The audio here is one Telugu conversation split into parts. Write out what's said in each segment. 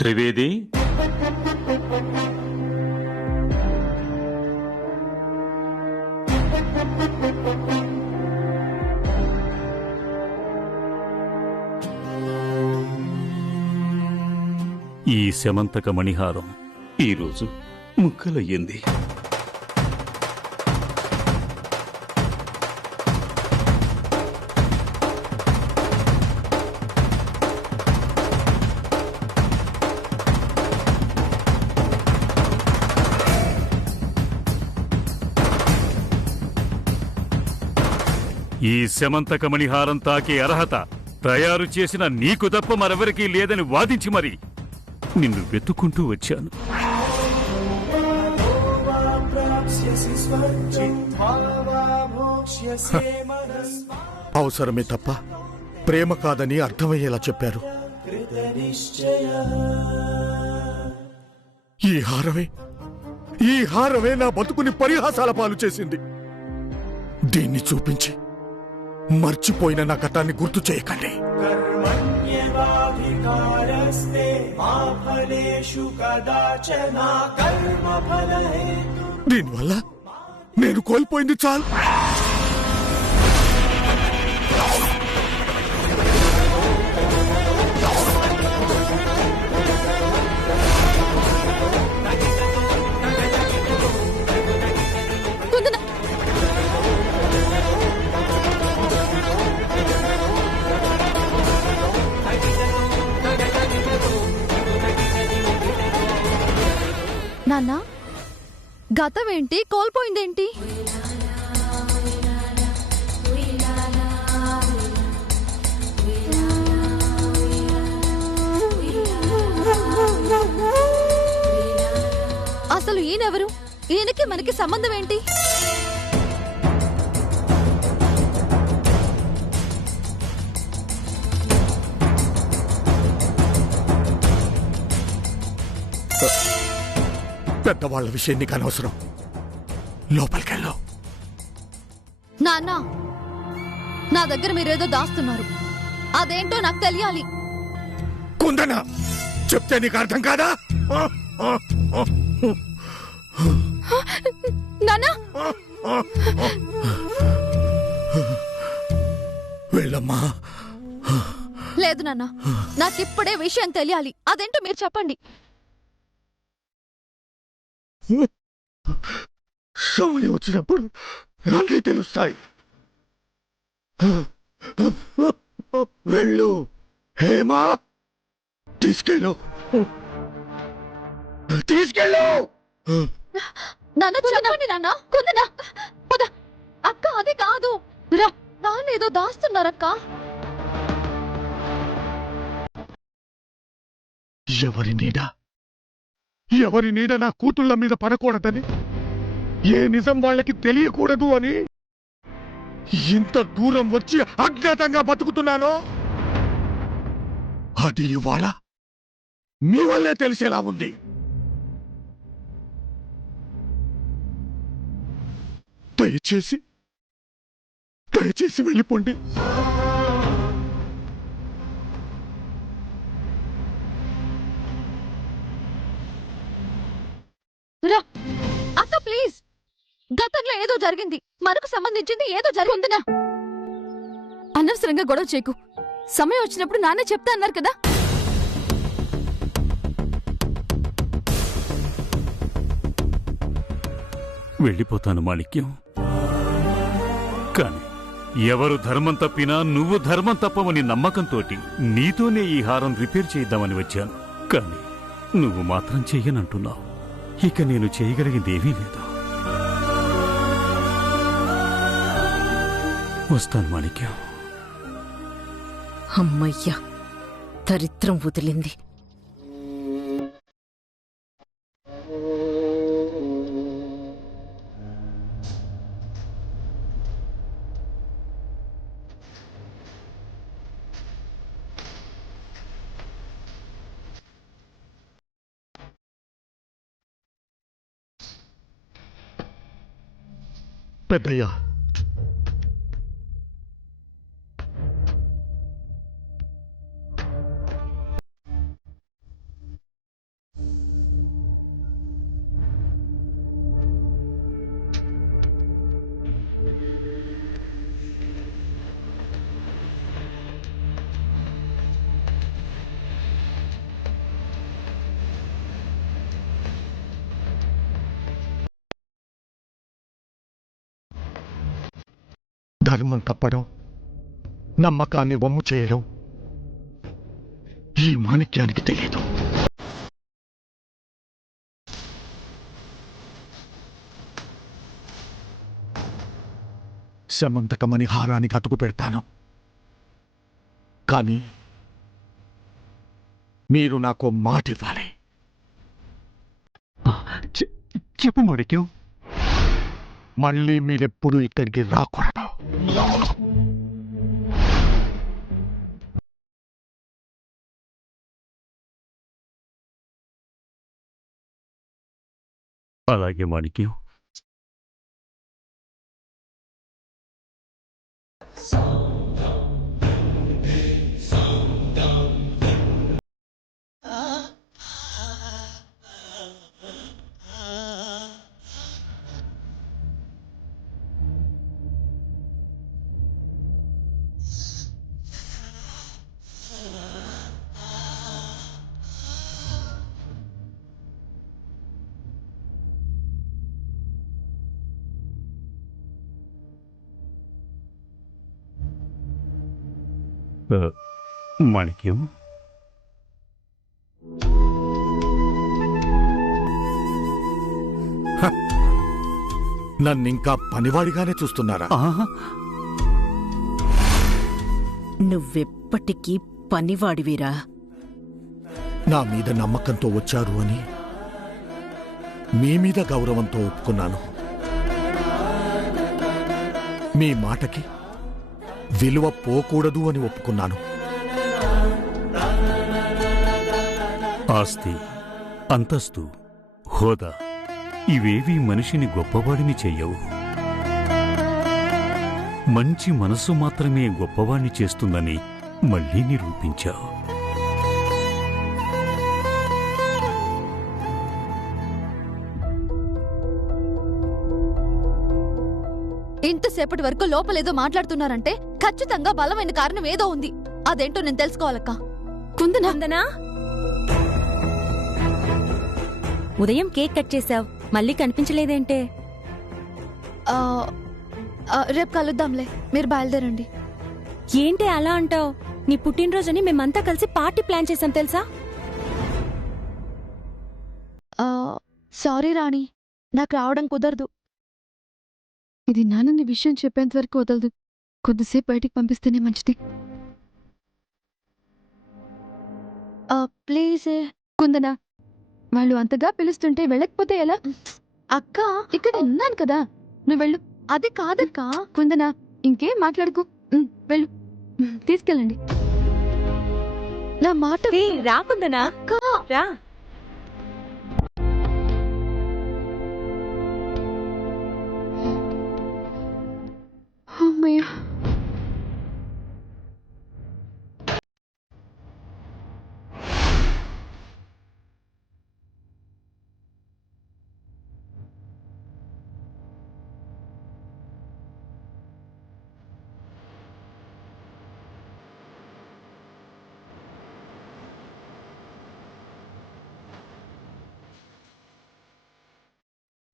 త్రివేది, ఈ శమంతక మణిహారం ఈరోజు ముక్కలయ్యింది. ఈ శమంతక మణిహారం తాకే అర్హత తయారు చేసిన నీకు తప్ప మరెవరికీ లేదని వాదించి మరి నిన్ను వెతుక్కుంటూ వచ్చాను. అవసరమే తప్ప ప్రేమ కాదని అర్థమయ్యేలా చెప్పారు. ఈ హారమే నా బతుకుని పరిహాసాల పాలు చేసింది. దీన్ని చూపించి మర్చిపోయిన నా గతాన్ని గుర్తు చేయకండి. దీనివల్ల నేను కోల్పోయింది చాలు. నాన్న, గతమేంటి, కోల్పోయిందేంటి? అసలు ఈయనెవరు? ఈయనకి మనకి సంబంధం ఏంటి? పెద్దవాళ్ల విషయం నీకు అనవసరం. లోపలికెళ్ళు. నాన్న, నా దగ్గర మీరేదో దాస్తున్నారు. అదేంటో నాకు తెలియాలి. కుందన, చెప్తే నీకు అర్థం కాదా? నాన్న, వెళ్ళమ్మా. లేదు నాన్న, నాకిప్పుడే విషయం తెలియాలి. అదేంటో మీరు చెప్పండి. సమయం వచ్చినప్పుడు నాకే తెలుస్తాయి. వెళ్ళు హేమా, తీసుకెళ్ళు. నాన్న చెప్పండి. నాన్న, కుందనా, పద. అక్క, అది కాదు. నాన్నేదో దాస్తున్నారక్క. ఎవరి నీడ నా కూతుళ్ళ మీద పడకూడదని, ఏ నిజం వాళ్ళకి తెలియకూడదు అని ఇంత దూరం వచ్చి అజ్ఞాతంగా బతుకుతున్నానో అది ఇవాళ మీ వల్లే తెలిసేలా ఉంది. దయచేసి వెళ్ళిపోండి. అక్క ప్లీజ్, గతంలో ఏదో జరిగింది, మనకు సంబంధించింది ఏదో జరిగిందినా. అనవసరంగా గొడవ చేయకు. సమయం వచ్చినప్పుడు నాన్న చెప్తా అన్నారు కదా. వెళ్ళిపోతాను మాణిక్యం. కాని ఎవరు ధర్మం తప్పినా నువ్వు ధర్మం తప్పవని నమ్మకంతో నీతోనే ఈ హారం రిపేర్ చేద్దామని వచ్చాను. కాని నువ్వు మాత్రం చెయ్యనంటున్నావు. ఇక నేను చేయగలిగిందేమీ లేదు. వస్తాను మాణిక్యం. అమ్మయ్యా, దరిద్రం వదిలింది. పెద్దయ్యా, ధర్మం తప్పడం, నమ్మకాన్ని వమ్ము చేయడం ఈ మాణిక్యానికి తెలియదు. సమంతకమని హారానికి అతుకు పెడతాను, కానీ మీరు నాకు మాట ఇవ్వాలి. చెప్పు మాణిక్యం. మళ్ళీ మీరెప్పుడు ఇక్కడికి రాకూడదు. అలాగే మాణిక్యం. మాణిక్యం, నన్నింకా పనివాడిగానే చూస్తున్నారా? నువ్వెప్పటికీ పనివాడివిరా. నా మీద నమ్మకంతో వచ్చారు అని మీ మీద గౌరవంతో ఒప్పుకున్నాను. మీ మాటకి విలువ పోకూడదు అని ఒప్పుకున్నాను. ఆస్తి, అంతస్తు, హోదా ఇవేవీ మనిషిని గొప్పవాడిని చెయ్యవు. మంచి మనసు మాత్రమే గొప్పవాణ్ణి చేస్తుందని మళ్ళీ నిరూపించావు. ఇంతసేపటి వరకు లోపలేదో మాట్లాడుతున్నారంటే ఖచ్చితంగా బలమైన కారణం ఏదో ఉంది. అదేంటో నేను తెలుసుకోవాలక్క. కుందనా, ఉదయం కేక్ కట్ చేసావు, మళ్ళీ కనిపించలేదేంటే? రేపు కలుద్దాంలే, మీరు బయలుదేరండి. ఏంటి అలా అంటావు? నీ పుట్టినరోజుని మేమంతా కలిసి పార్టీ ప్లాన్ చేసాం తెలుసా? సారీ రాణి, నాకు రావడం కుదరదు. ఇది నాన్నని విషయం చెప్పేంత వరకు వదలదు. కొద్దిసేపు బయటికి పంపిస్తేనే మంచిది. ప్లీజ్ కుందనా, వాళ్ళు అంతగా పిలుస్తుంటే వెళ్ళకపోతే ఎలా? అక్క, ఇక్కడ ఉన్నాను కదా, నువ్వు వెళ్ళు. అది కాదక్క. కుందనా, ఇంకేం మాట్లాడుకు, వెళ్ళు. తీసుకెళ్ళండి. నా మాట రాకుందనా, రా. అమ్మయ్య,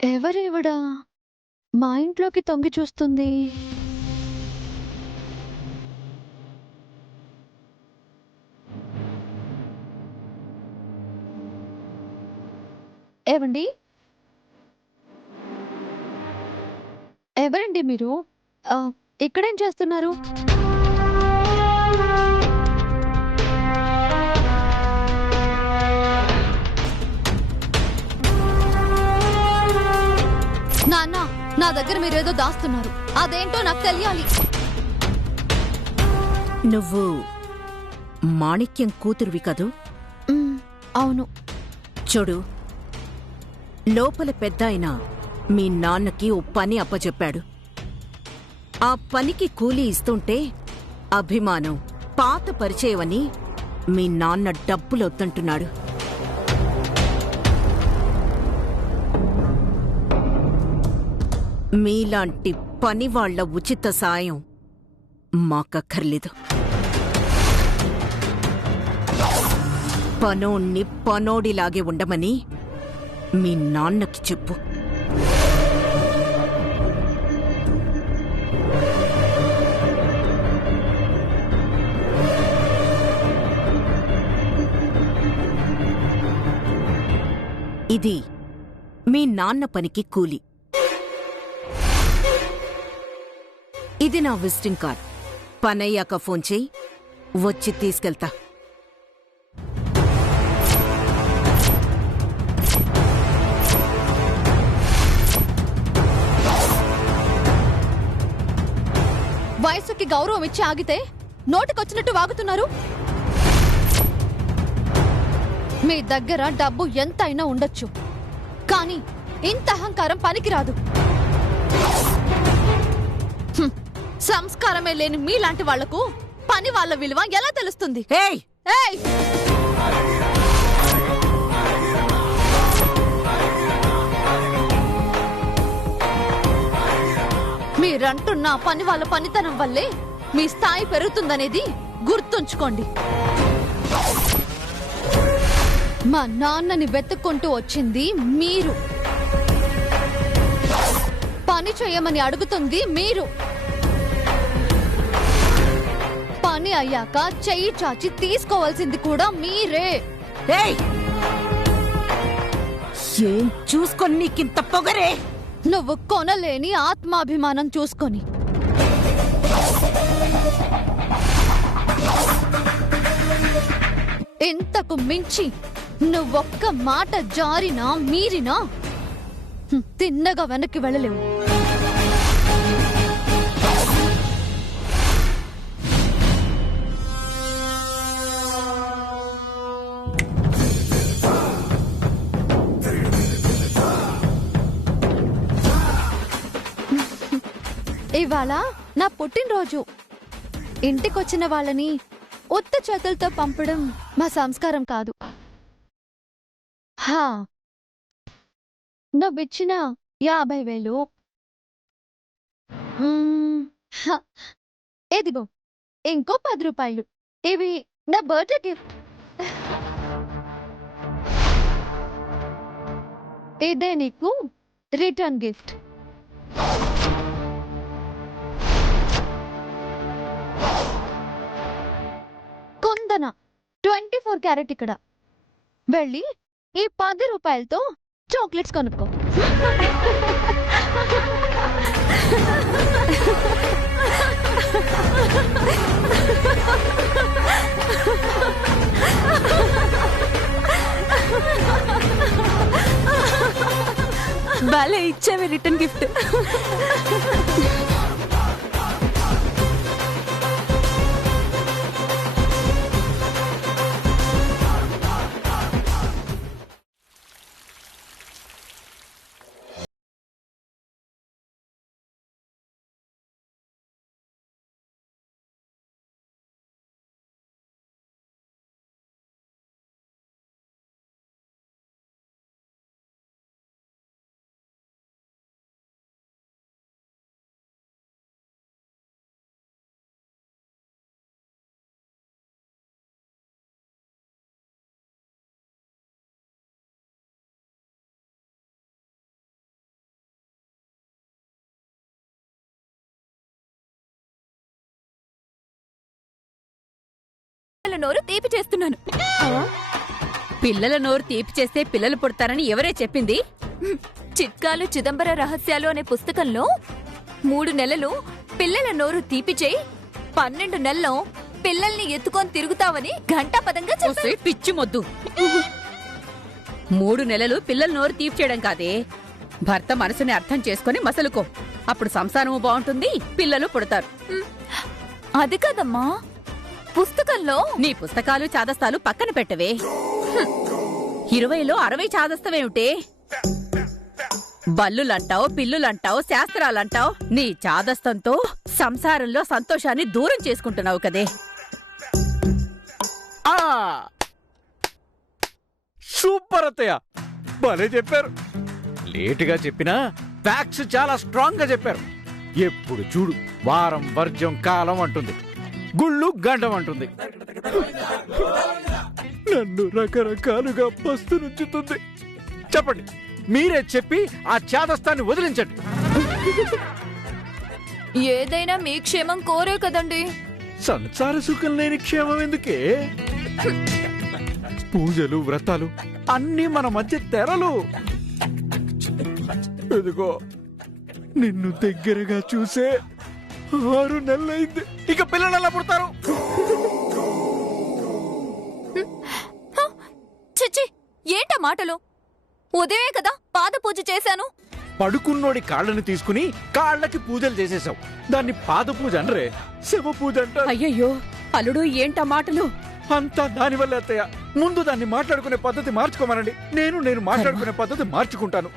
ఎవరేవడా మా ఇంట్లోకి తొంగి చూస్తుంది? ఏవండి, ఎవరండి మీరు? ఇక్కడేం చేస్తున్నారు? నాన్న, నా దగ్గర మీరేదో దాస్తున్నారు. అదేంటో నాకు తెలియాలి. నువ్వు మాణిక్యం కూతురువి కదూ? అవును. చూడు, లోపల పెద్దాయన మీ నాన్నకి ఓ పని అప్పచెప్పాడు. ఆ పనికి కూలీ ఇస్తుంటే అభిమానం, పాత పరిచయమని మీ నాన్న డబ్బులొద్దంటున్నాడు. మీలాంటి పనివాళ్ల ఉచిత సాయం మాకక్కర్లేదు. పనోణ్ణి పనోడిలాగే ఉండమని మీ నాన్నకి చెప్పు. ఇది మీ నాన్న పనికి కూలి. ఇది నా విజిటింగ్ కార్డ్. పనయ్యాక ఫోన్ చేయి, వచ్చి తీసుకెళ్తా. వయసుకి గౌరవం ఇచ్చి ఆగితే నోటికొచ్చినట్టు వాగుతున్నారు. మీ దగ్గర డబ్బు ఎంతైనా ఉండొచ్చు, కానీ ఇంత అహంకారం పనికిరాదు. సంస్కారమే లేని మీలాంటి వాళ్లకు పని వాళ్ళ విలువ ఎలా తెలుస్తుంది? ఏయ్! ఏయ్! మీరంటున్న పని వాళ్ళ పనితనం వల్లే మీ స్థాయి పెరుగుతుందనేది గుర్తుంచుకోండి. మా నాన్నని వెతుక్కుంటూ వచ్చింది మీరు, పని చేయమని అడుగుతుంది మీరు. పని అయ్యాక చెయ్యి చాచి తీసుకోవాల్సింది కూడా మీరే. ఏయ్! ఏం చూసుకొని నీకింత పొగరే? నువ్వు కొనలేని ఆత్మాభిమానం చూసుకొని. ఇంతకు మించి నువ్వొక్క మాట జారినా మీరినా తిన్నగా వెనక్కి వెళ్ళలేవు. ఇవాళ నా పుట్టినరోజు. ఇంటికొచ్చిన వాళ్ళని ఉత్త చేతులతో పంపడం మా సంస్కారం కాదు. హా, నువ్విచ్చిన 50,000 ఎదిగో ఇంకో 10 రూపాయలు. ఇవి నా బర్త్డే గిఫ్ట్. ఇదే నీకు రిటర్న్ గిఫ్ట్. కొందన 24 క్యారెట్ ఇక్కడ. వెళ్ళి ఈ 10 రూపాయలతో చాక్లెట్స్ కొనుక్కో. భలే ఇచ్చేవి రిటర్న్ గిఫ్ట్. నోరు తీపి చేస్తున్నాను. పిల్లల నోరు తీపి చేస్తే పిల్లలు పుడతారని ఎవరే చెప్పింది? చిట్కాలు చిదంబర రహస్యాలు అనే పుస్తకంలో 3 నెలలు పిల్లల నోరు తీపి చేయి, 12 నెలల్లో పిల్లల్ని ఎత్తుకొని తిరుగుతావని ఘంటాపదంగా చెప్పి పిచ్చి మొద్దు. 3 నెలలు పిల్లల నోరు తీపి చేయడం కాదే, భర్త మనసుని అర్థం చేసుకుని మసలుకో. అప్పుడు సంసారము బాగుంటుంది, పిల్లలు పుడతారు. అది కాదమ్మా, పుస్తకంలో. నీ పుస్తకాలు చాదస్తాలు పక్కన పెట్టవే. 20లో 60 చాదస్తమేమిటే? బల్లులంటావు, పిల్లులంటావు, శాస్త్రాలంటావు. నీ చాదస్తంతో సంసారంలో సంతోషాన్ని దూరం చేసుకుంటున్నావు కదే. సూపర్ అత్తయ్య, భలే చెప్పారు. లేటుగా చెప్పినా ఫ్యాక్ట్స్ చాలా స్ట్రాంగ్ గా చెప్పారు. ఎప్పుడు చూడు వారం వర్జం కాలం అంటుంది, గుళ్ళు గండం అంటుంది, నన్ను రకరకాలుగా పస్తు నుంచుతుంది. చెప్పండి, మీరే చెప్పి ఆ చాదస్తాన్ని వదిలించండి. ఏదైనా మీ క్షేమం కోరే కదండి. సంసార సుఖం లేని క్షేమం ఎందుకే? పూజలు వ్రతాలు అన్నీ మన మధ్య తెరలు. ఇదిగో నిన్ను దగ్గరగా చూసే 6 నెలలైంది. ఇక పిల్లలు ఎలా పుడతారు? చిచ్చి, ఏంటా మాటలు? ఉదయమే కదా పాద పూజ చేశాను. పడుకున్నోడి కాళ్ళని తీసుకుని కాళ్ళకి పూజలు చేసేసావు. దాన్ని పాద పూజ అనరే, శివ పూజ అంటారు. అయ్యయ్యో అల్లుడు ఏంటా మాటలు? అంతా దానివల్ల అత్తయ్య. ముందు దాన్ని మాట్లాడుకునే పద్ధతి మార్చుకోమనండి. నేను మాట్లాడుకునే పద్ధతి మార్చుకుంటాను.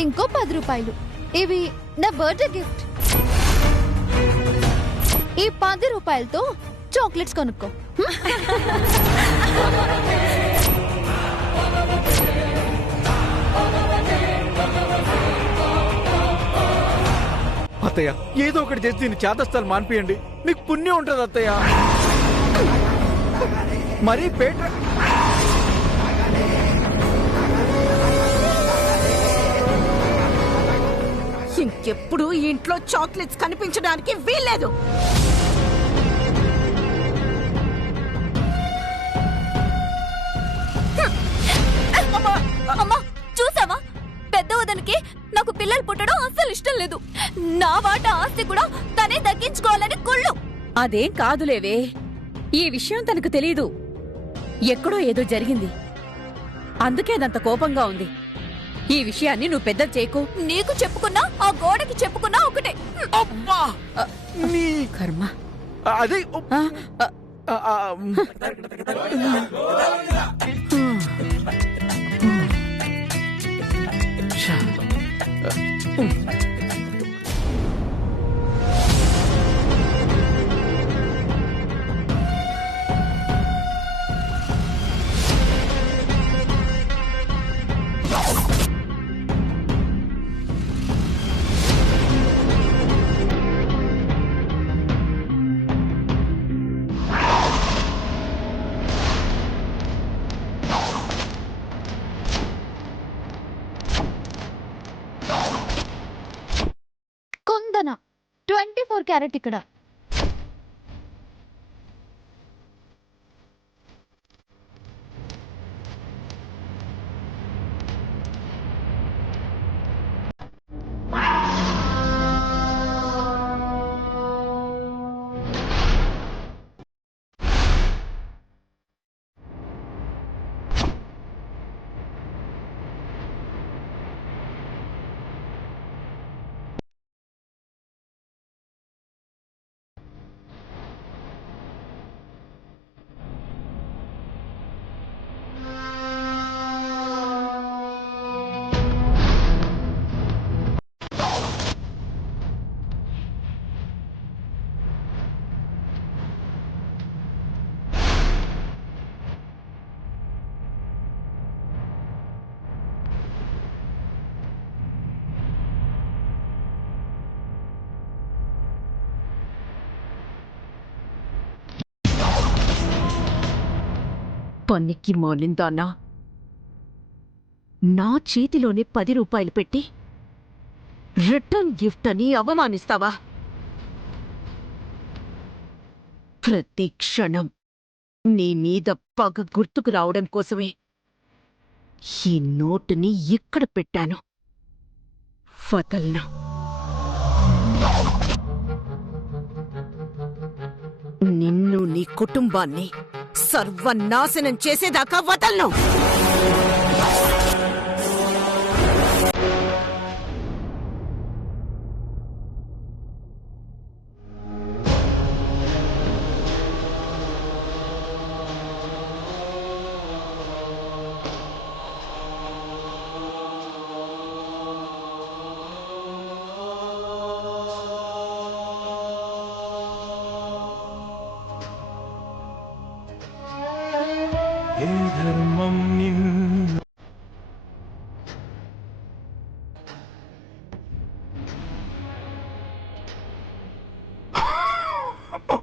ఇంకో 10 రూపాయలు. ఇవి నా బర్త్డే గిఫ్ట్. ఈ 10 రూపాయలతో చాక్లెట్స్ కొనుక్కో. అత్తయ్య ఏదో ఒకటి చేసి దీన్ని చేతస్థాలు మాన్పియండి. మీకు పుణ్యం ఉంటది అత్తయ్య. మరీ పేట ఇంకెప్పుడు ఈ ఇంట్లో చాక్లెట్స్ కనిపించడానికి వీల్లేదు. అమ్మా, చూసావా? పెద్ద వదనికి నాకు పిల్లలు పుట్టడం అస్సలు ఇష్టం లేదు. నా వాటా ఆస్తి కూడా తనే దక్కించుకోవాలని కుళ్ళు. అదేం కాదులేవే, ఈ విషయం తనకు తెలీదు. ఎక్కడో ఏదో జరిగింది, అందుకే అదంత కోపంగా ఉంది. ఈ విషయాన్ని నువ్వు పెద్ద చేయకు. నీకు చెప్పుకున్నా ఆ గోడకి చెప్పుకున్నా ఒకటే. అబ్బా నీ కర్మ. అదే ఆ, ఆ, కొందన 24 క్యారెట్ ఇక్కడ. పనికి మాలిందానా, నా చేతిలోనే 10 రూపాయలు పెట్టి రిటర్న్ గిఫ్ట్ అని అవమానిస్తావా? ప్రతి క్షణం నీ మీద పగ గుర్తుకు రావడం కోసమే ఈ నోటుని ఇక్కడ పెట్టాను. వదల్నా? నిన్ను నీ కుటుంబాన్ని సర్వనాశనం చేసేదాకా వదలను. ఏ ధర్మం నిన్ను అమ్మ